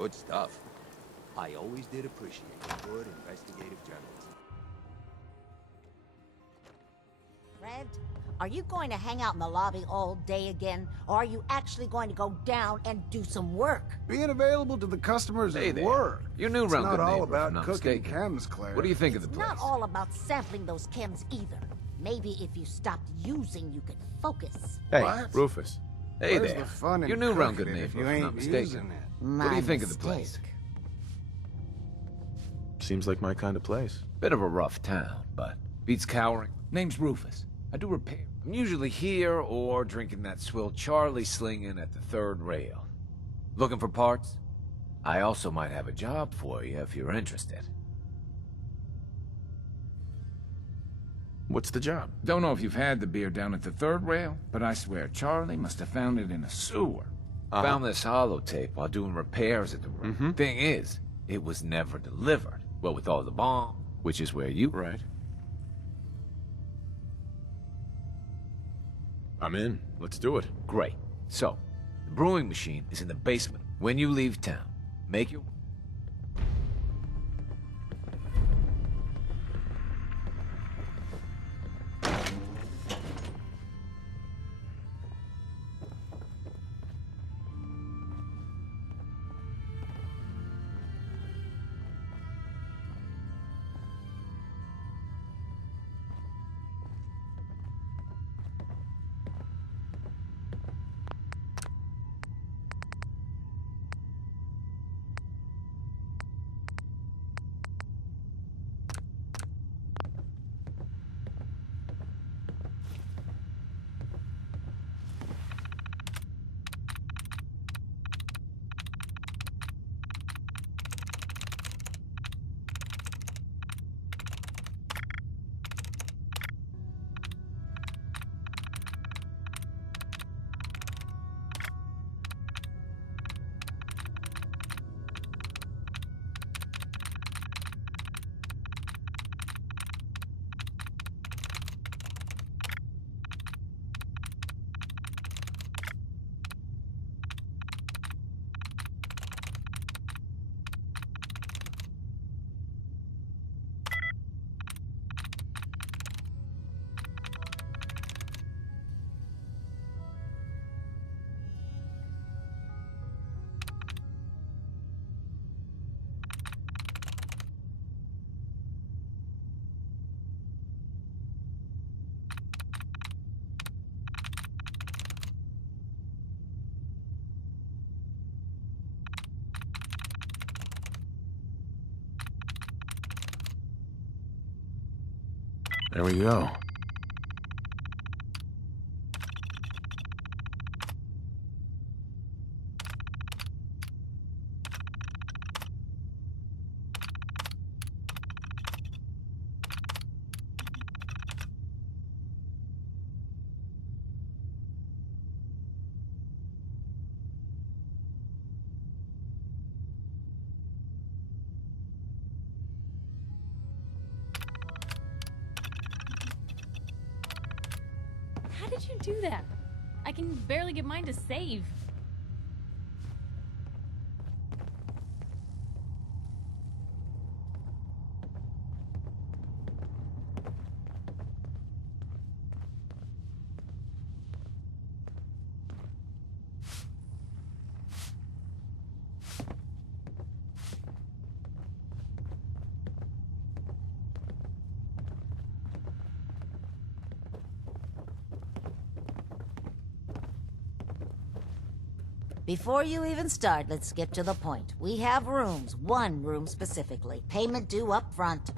Good stuff. I always did appreciate good investigative journalism. Fred, are you going to hang out in the lobby all day again, or are you actually going to go down and do some work? Being available to the customers Hey at there. work. You're new It's around not good all neighbor, if about I'm not cooking mistaken. chems, Claire. What do you think of the It's place? not all about sampling those chems either. Maybe if you stopped using, you could focus. Hey, What? Rufus. Hey Where's there. the fun in You're new around good cooking it if neighbor, you if I'm not ain't mistaken. using it? My What do you think of the place? mistake. Seems like my kind of place. Bit of a rough town, but beats cowering. Name's Rufus. I do repair. I'm usually here or drinking that swill Charlie slinging at the third rail. Looking for parts? I also might have a job for you if you're interested. What's the job? Don't know if you've had the beer down at the third rail, but I swear Charlie must have found it in a sewer. Found this holotape while doing repairs at the room. Thing is, it was never delivered. Well, with all the bomb, which is where you... Right. I'm in. Let's do it. Great. So, the brewing machine is in the basement. When you leave town, make your... There we go. How did you do that? I can barely get mine to save. Before you even start, let's get to the point. We have rooms, one room specifically. Payment due up front.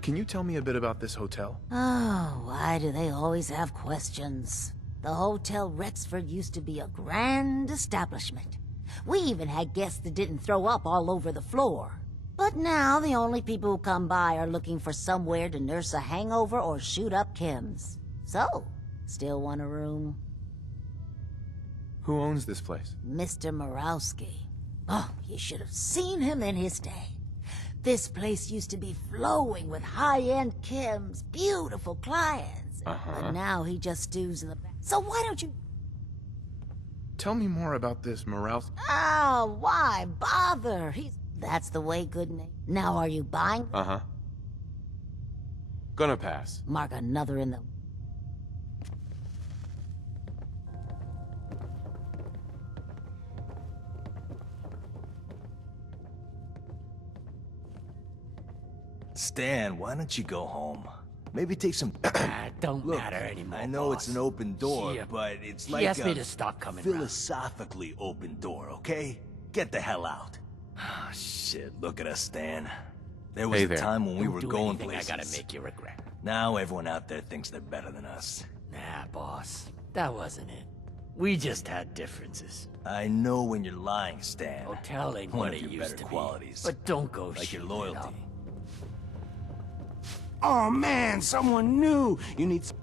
Can you tell me a bit about this hotel? Oh, why do they always have questions? The Hotel Rexford used to be a grand establishment. We even had guests that didn't throw up all over the floor. But now the only people who come by are looking for somewhere to nurse a hangover or shoot up chems. So, still want a room? Who owns this place? Mr. Morowski. Oh, you should have seen him in his day. This place used to be flowing with high-end chems, beautiful clients. But now he just stews in the back. So why don't you... tell me more about this morale... Oh, why bother? That's the way, good name. Now, are you buying? Uh-huh. Gonna pass. Mark another in the... Stan, why don't you go home? Maybe take some... Don't Look, matter anymore, I know boss. it's an open door, She, but it's she like asked me a to stop coming round. philosophically open door, okay? Get the hell out. Ah, shit, look at us, Stan. There was Hey a there. time when we Don't were do going anything places. I gotta make you regret. Now everyone out there thinks they're better than us. Nah, boss. That wasn't it. We just had differences. I know when you're lying, Stan. Hotel ain't One what of it your used better to qualities. be. But don't go Like your shooting it loyalty. up. Oh man, someone new! You need some...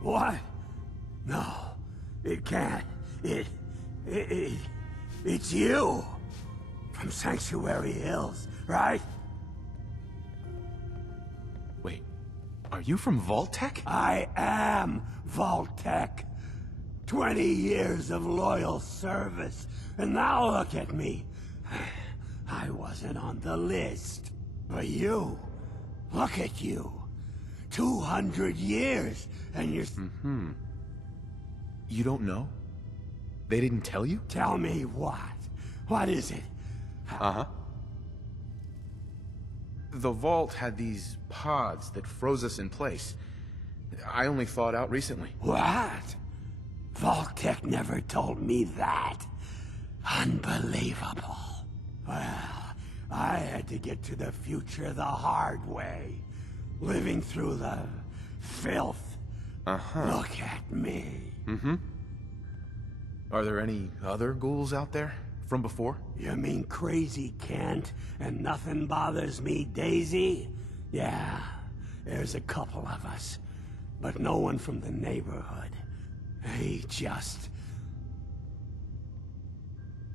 What? No, it can't. It's you. From Sanctuary Hills, right? Wait, are you from Vault-Tec? I am Vault-Tec. 20 years of loyal service, and now look at me. I wasn't on the list. But you, look at you. 200 years, and you're... You don't know? They didn't tell you? Tell me what? What is it? Uh-huh. The vault had these pods that froze us in place. I only thawed out recently. What? Vault-Tec never told me that. Unbelievable. Well, I had to get to the future the hard way. Living through the filth. Look at me. Are there any other ghouls out there from before? You mean Crazy Kent and Nothing Bothers Me Daisy? Yeah, there's a couple of us. But no one from the neighborhood. They just...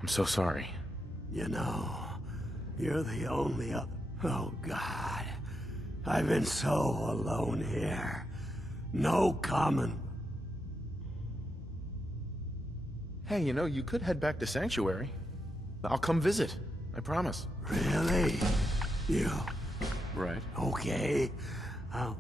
I'm so sorry. You know, you're the only other... Oh, God. I've been so alone here. No common... Hey, you know, you could head back to Sanctuary. I'll come visit. I promise. Really? You... Right. Okay. I'll...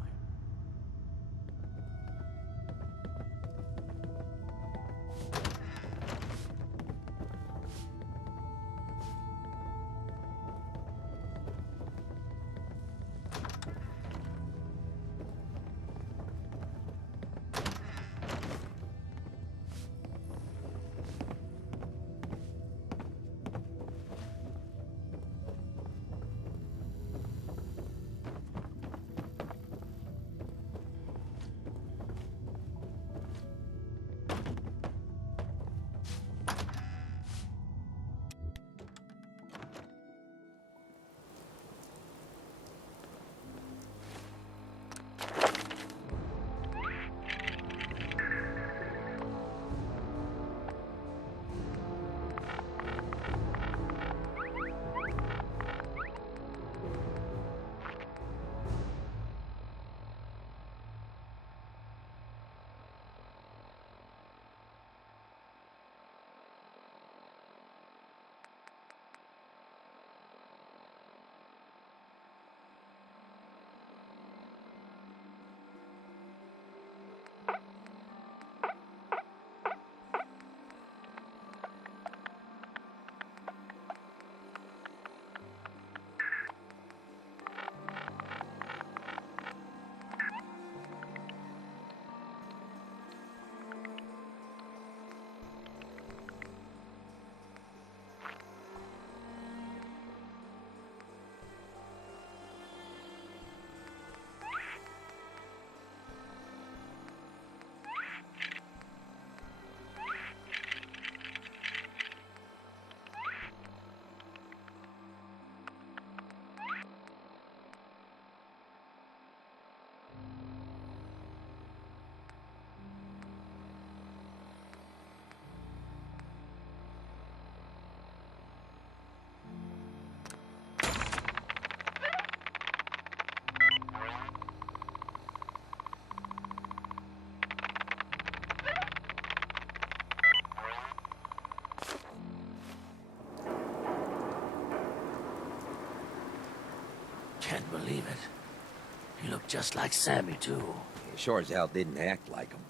Can't believe it. You look just like Sammy, too. Sure as hell didn't act like him.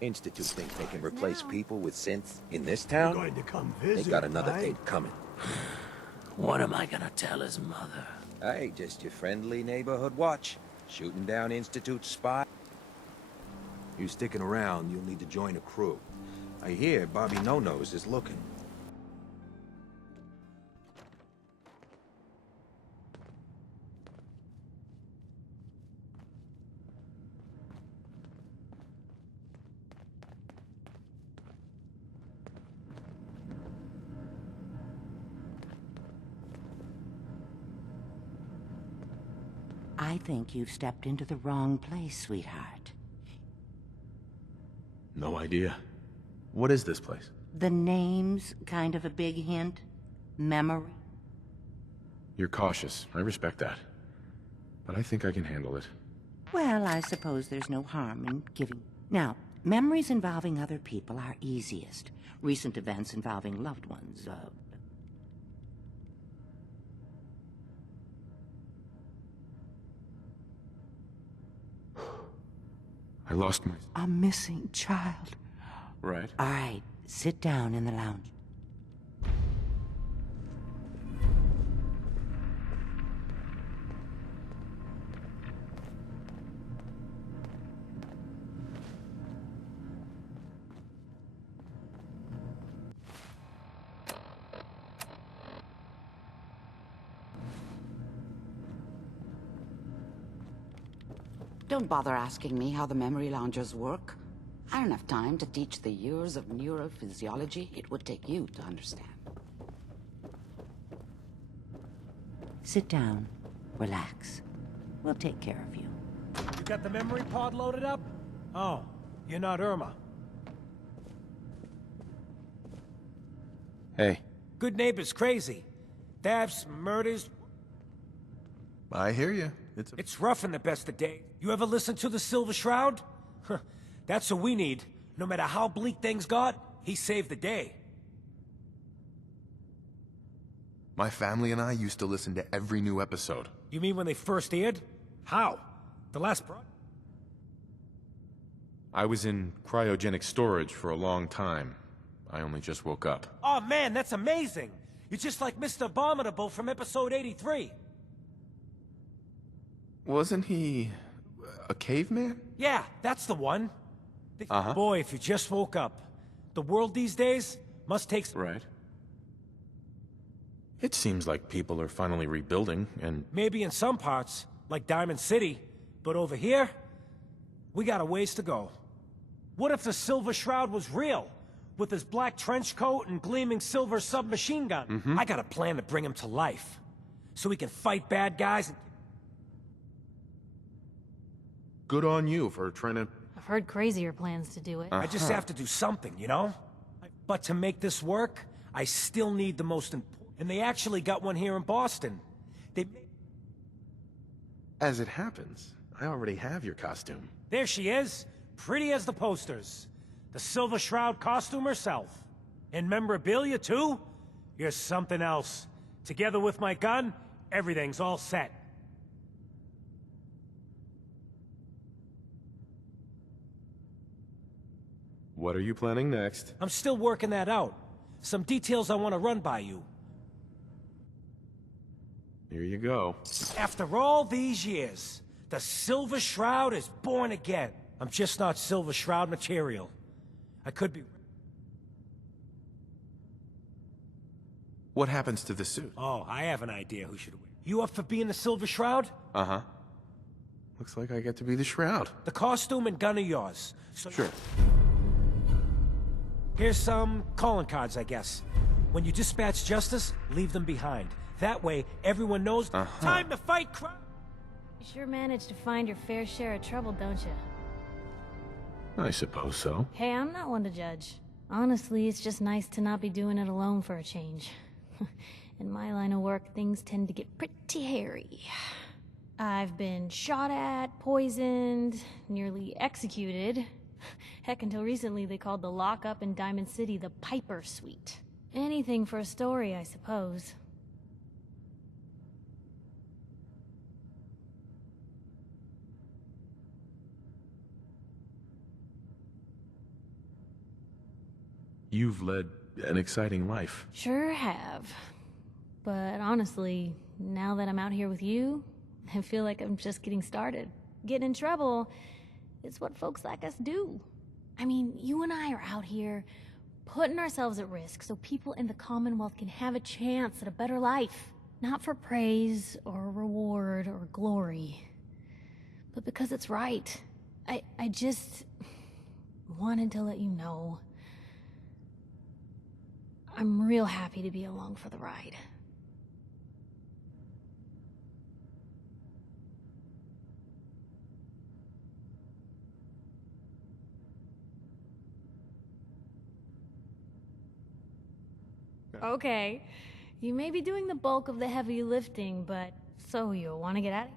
Institute thinks they can replace people with synths in this town? Going to come They visit, got another right? thing coming. What am I gonna tell his mother? Hey, just your friendly neighborhood watch. Shooting down Institute spy. You sticking around, you'll need to join a crew. I hear Bobby No-Nose is looking. I think you've stepped into the wrong place, sweetheart. No idea. What is this place? The name's kind of a big hint. Memory. You're cautious. I respect that. But I think I can handle it. Well, I suppose there's no harm in giving. Now, memories involving other people are easiest. Recent events involving loved ones, I lost my... a missing child. Right. All right, sit down in the lounge. Don't bother asking me how the memory loungers work. I don't have time to teach the years of neurophysiology it would take you to understand. Sit down. Relax. We'll take care of you. You got the memory pod loaded up? Oh, you're not Irma. Hey. Good neighbors crazy. Thefts, murders. I hear you. It's rough in the best of days. You ever listen to the Silver Shroud? That's what we need. No matter how bleak things got, he saved the day. My family and I used to listen to every new episode. You mean when they first aired? How? The last I was in cryogenic storage for a long time. I only just woke up. Oh man, that's amazing! You're just like Mr. Abominable from episode 83. Wasn't he... a caveman? Yeah, that's the one. Boy, if you just woke up. The world these days must take... Right. It seems like people are finally rebuilding, and... Maybe in some parts, like Diamond City. But over here, we got a ways to go. What if the Silver Shroud was real? With his black trench coat and gleaming silver submachine gun? I got a plan to bring him to life. So we can fight bad guys and... Good on you for trying to... I've heard crazier plans to do it. I just have to do something, you know? But to make this work, I still need the most important... And they actually got one here in Boston. They... As it happens, I already have your costume. There she is, pretty as the posters. The Silver Shroud costume herself. And memorabilia, too? You're something else. Together with my gun, everything's all set. What are you planning next? I'm still working that out. Some details I want to run by you. Here you go. After all these years, the Silver Shroud is born again. I'm just not Silver Shroud material. I could be... What happens to the suit? Oh, I have an idea who should win. You up for being the Silver Shroud? Uh-huh. Looks like I get to be the Shroud. The costume and gun are yours. So Sure. Here's some calling cards, I guess. When you dispatch justice, leave them behind. That way, everyone knows time to fight crime. You sure manage to find your fair share of trouble, don't you? I suppose so. Hey, I'm not one to judge. Honestly, it's just nice to not be doing it alone for a change. In my line of work, things tend to get pretty hairy. I've been shot at, poisoned, nearly executed. Heck, until recently they called the lockup in Diamond City the Piper Suite. Anything for a story, I suppose. You've led an exciting life. Sure have. But honestly, now that I'm out here with you, I feel like I'm just getting started. Getting in trouble is what folks like us do. I mean, you and I are out here putting ourselves at risk so people in the Commonwealth can have a chance at a better life. Not for praise or reward or glory, but because it's right. I just wanted to let you know I'm real happy to be along for the ride. Okay, you may be doing the bulk of the heavy lifting, but so you want to get at it?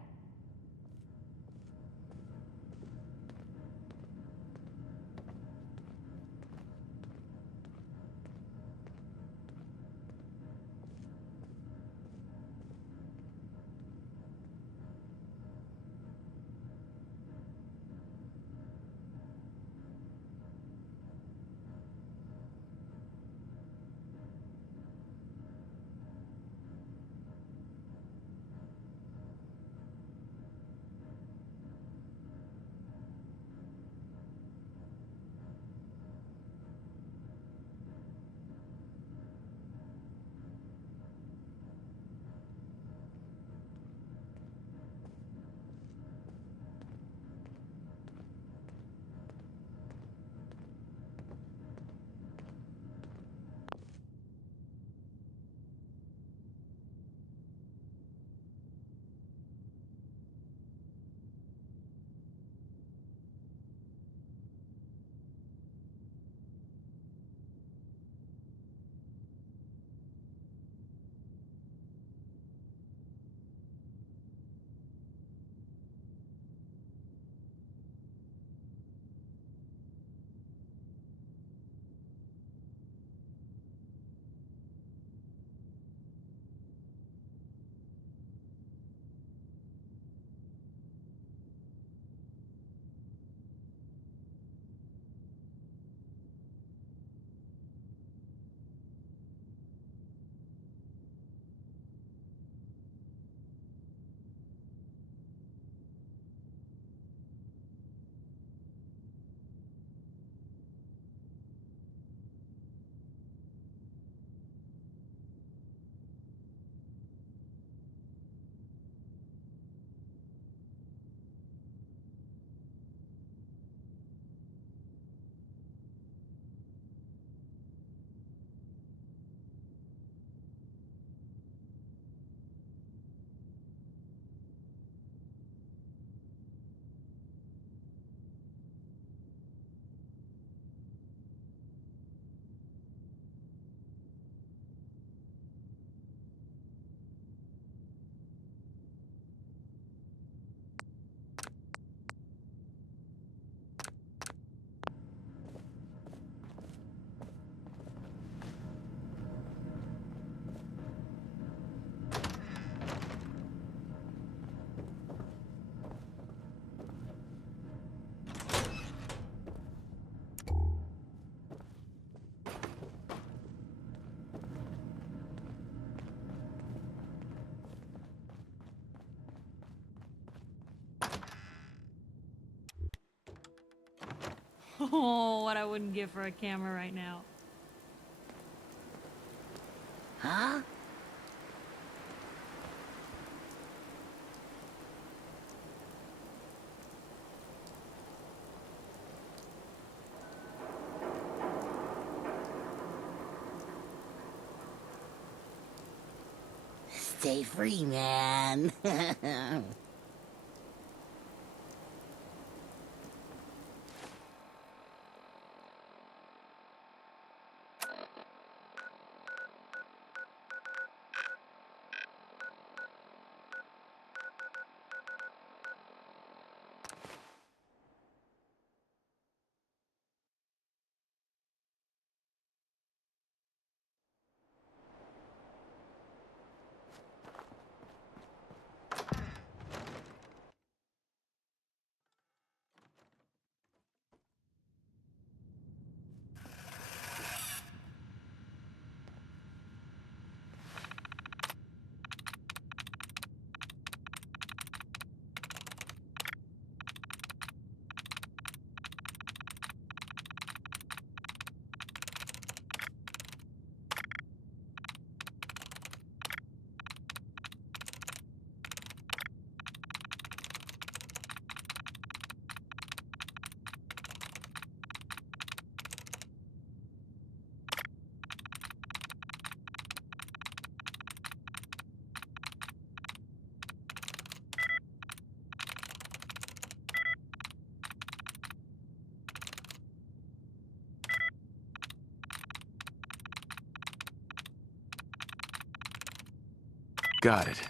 Oh, what I wouldn't give for a camera right now. Huh? Stay free, man. Got it.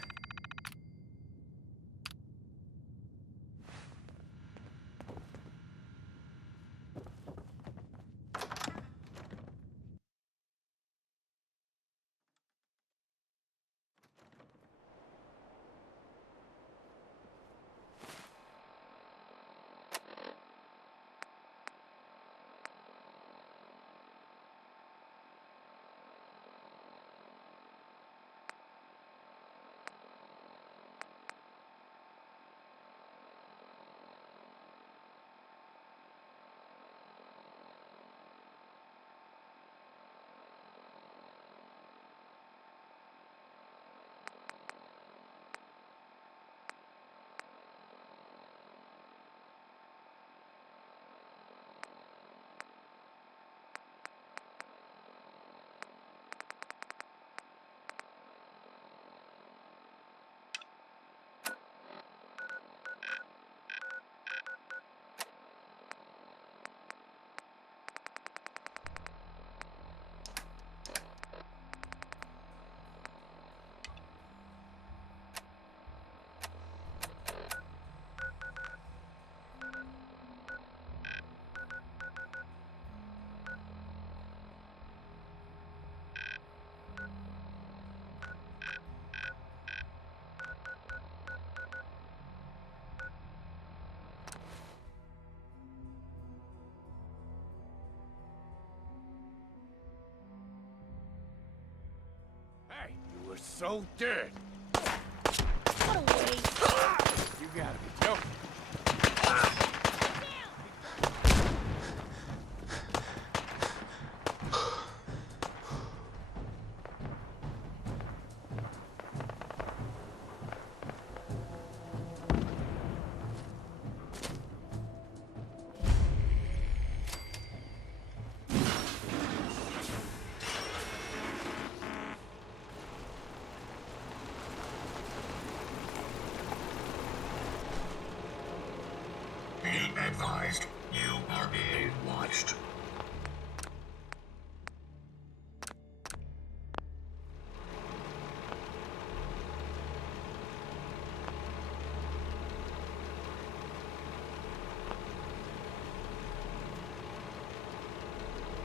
Hey, you were so dead. What a waste. You gotta be joking. Be advised, you are being watched.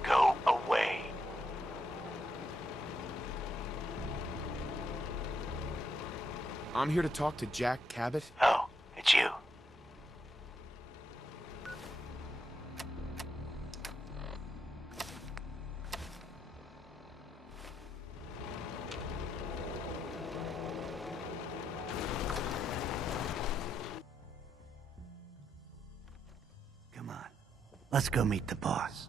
Go away. I'm here to talk to Jack Cabot. Oh, it's you. Come on. Let's go meet the boss.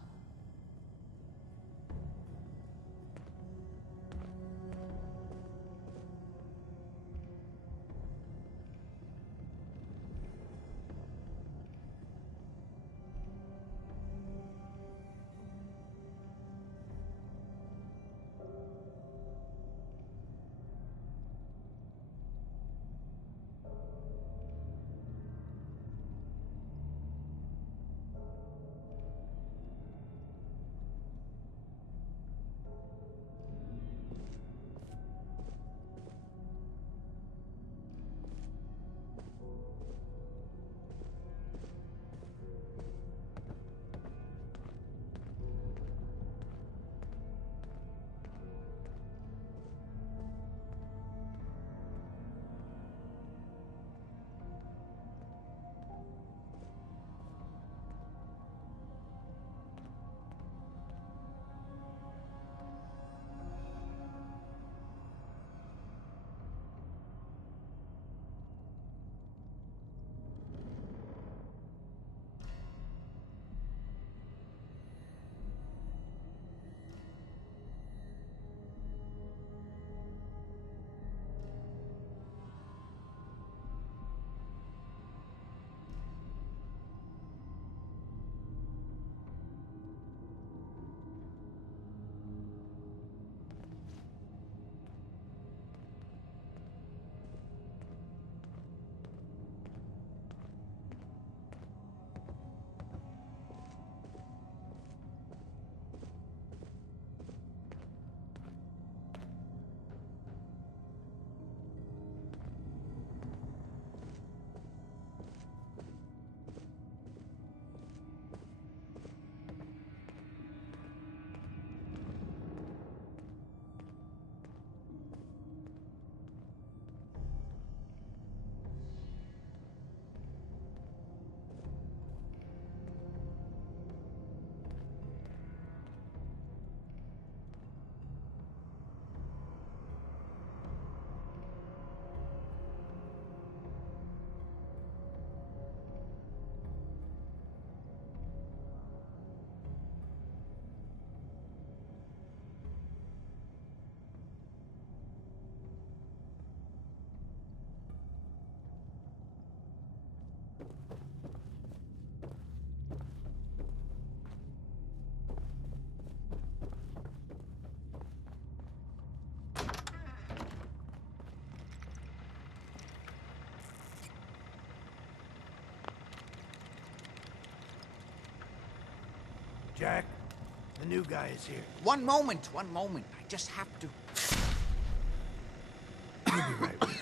Jack, the new guy is here. One moment. I just have to... He'll be right with you.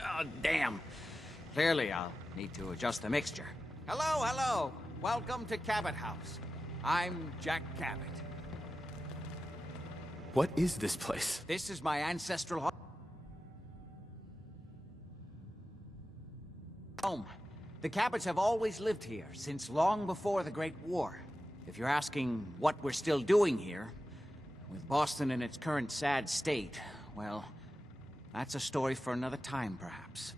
Oh, damn. Clearly, I'll need to adjust the mixture. Hello. Welcome to Cabot House. I'm Jack Cabot. What is this place? This is my ancestral home. The Cabots have always lived here, since long before the Great War. If you're asking what we're still doing here, with Boston in its current sad state, well, that's a story for another time, perhaps.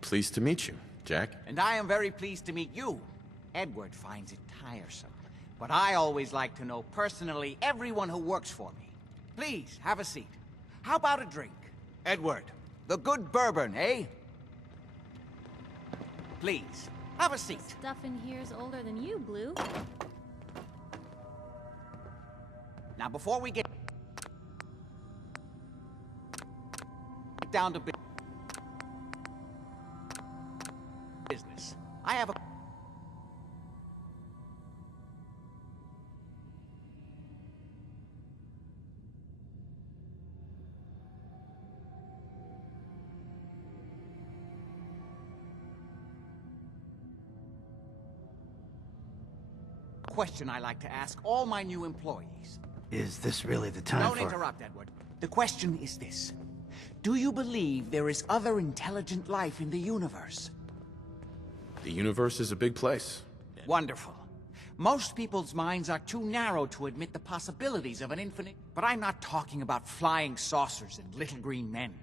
Pleased to meet you, Jack. And I am very pleased to meet you. Edward finds it tiresome, but I always like to know personally everyone who works for me. Please, have a seat. How about a drink? Edward, the good bourbon, eh? Please, have a seat. Stuff in here's older than you, Blue. Now, before we get down to business, I have a question I like to ask all my new employees. Is this really the time Don't for... interrupt, Edward. The question is this. Do you believe there is other intelligent life in the universe? The universe is a big place. Wonderful. Most people's minds are too narrow to admit the possibilities of an infinite... But I'm not talking about flying saucers and little green men.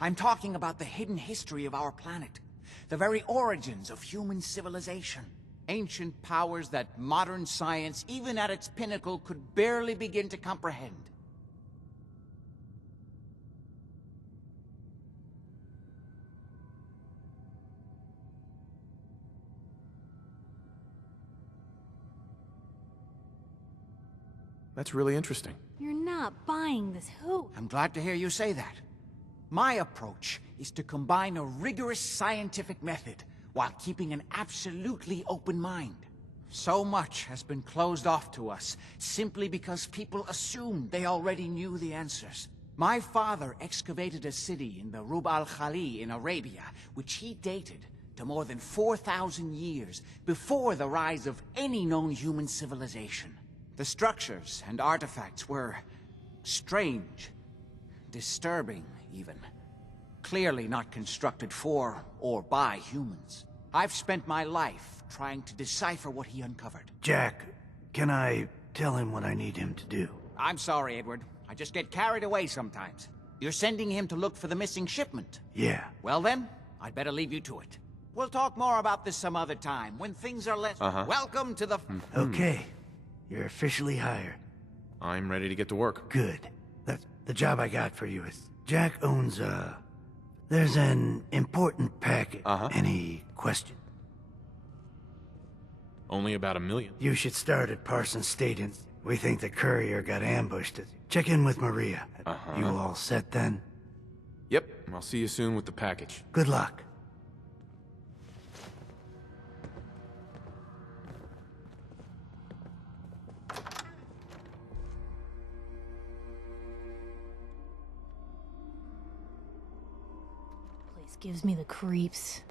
I'm talking about the hidden history of our planet. The very origins of human civilization. Ancient powers that modern science, even at its pinnacle, could barely begin to comprehend. That's really interesting. You're not buying this hoot. I'm glad to hear you say that. My approach is to combine a rigorous scientific method while keeping an absolutely open mind. So much has been closed off to us simply because people assumed they already knew the answers. My father excavated a city in the Rub al-Khali in Arabia, which he dated to more than 4,000 years before the rise of any known human civilization. The structures and artifacts were strange, disturbing even. Clearly not constructed for or by humans. I've spent my life trying to decipher what he uncovered. Jack, can I tell him what I need him to do? I'm sorry, Edward. I just get carried away sometimes. You're sending him to look for the missing shipment? Yeah. Well then, I'd better leave you to it. We'll talk more about this some other time, when things are less... Welcome to the... Okay. You're officially hired. I'm ready to get to work. Good. That's the job I got for you is... Jack owns, there's an important packet. Any question? Only about 1 million. You should start at Parsons State. We think the courier got ambushed. Check in with Maria. You all set then? Yep. I'll see you soon with the package. Good luck. Place gives me the creeps.